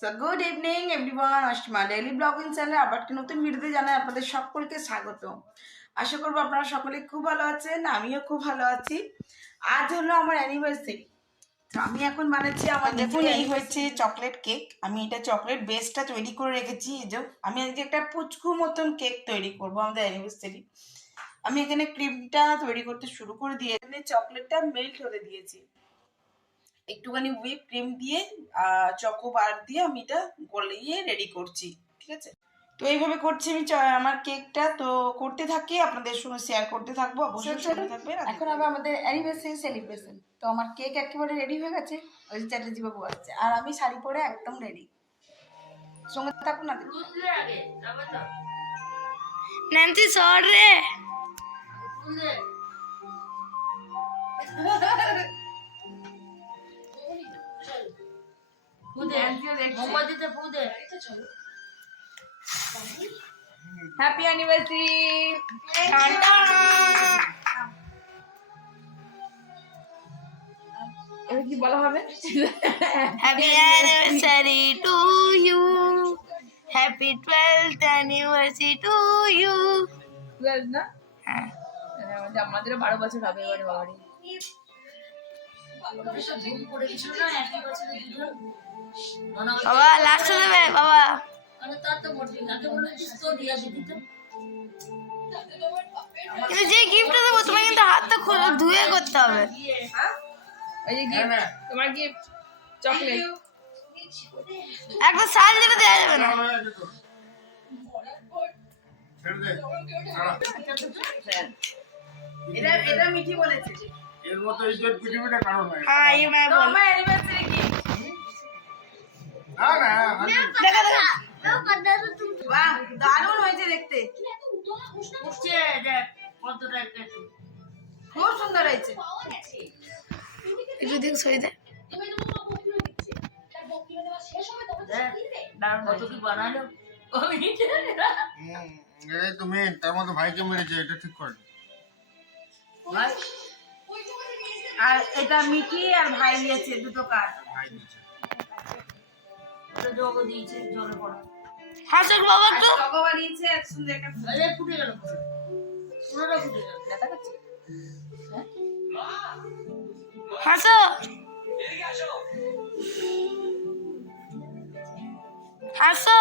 So good evening everyone, অষ্টমা daily ব্লগিং চ্যানেলে আবার একটা নতুন ভিডিওতে জানাই আপনাদের সকলকে স্বাগত। আশা করবো আপনারা সকলে খুব ভালো আছেন, আমিও খুব ভালো আছি। আজ হলো আমার অ্যানিভার্সারি, তো আমি এখন বানাচ্ছি আমার, দেখুন এই হচ্ছে চকলেট কেক। আমি এটা চকলেট বেসটা তৈরি করে রেখেছি। এই যে আমি আজকে একটা পুচকু মতন কেক তৈরি করবো আমাদের অ্যানিভার্সারি। আমি এখানে ক্রিমটা তৈরি করতে শুরু করে দিয়ে এখানে চকলেটটা মেল্ট হতে দিয়েছি, একটুখানি হুইপ ক্রিম দিয়ে চকো বার দিয়ে আমি এটা গলিয়ে রেডি করছি। ঠিক আছে, তো এইভাবে করছি আমি আমার কেকটা। তো করতে থাকি, আপনাদের সঙ্গে শেয়ার করতে থাকবো, অবশ্যই সঙ্গে থাকবেন। এখন আবার আমাদের অ্যানিভার্সারি সেলিব্রেশন। তো আমার কেক একেবারে রেডি হয়ে গেছে, ওই চ্যাটার্জি বাবু আসছে আর আমি শাড়ি পরে একদম রেডি। সঙ্গে থাকুন না। ন্যান্সি সর রে হ্যাপি অ্যানিভার্সারি। এবার কি বলা হবে? Happy anniversary to you, happy 12th anniversary to you. 12 না? হ্যাঁ, আমাদেরও 12 বছর হবে এবারে। বাবারে বাবা লাস্টে দেবে বাবা। কিন্তু যে গিফটটা দেবো তোমার কিন্তু হাতটা খুলে ধুয়ে করতে হবে। এই যে গিফট, তোমার গিফট চকলেট। একদম সাল দিলে দেওয়া যাবে না। এটা মিঠি বলেছে। এর মতো ইজ্জত পৃথিবীতে কারণ নাই। হ্যাঁ ইউ মে তো আমার অ্যানিভার্সারি গিফট। না না দেখা দেখা বাহ, দারুণ হয়েছে দেখতে, খুব সুন্দর হয়েছে। একটু দিক সই দে। এই তুমি তার মধ্যে ভাইকে মেরেছে, এটা ঠিক করে। আর এটা মিঠি আর ভাই দিয়েছে দুটো কার্ড। ভাই দিচ্ছে। হাসুক বাবা একটু। চকো বানিয়েছে এক সুন্দর একটা দেখা যাচ্ছে। হাসো হাসো।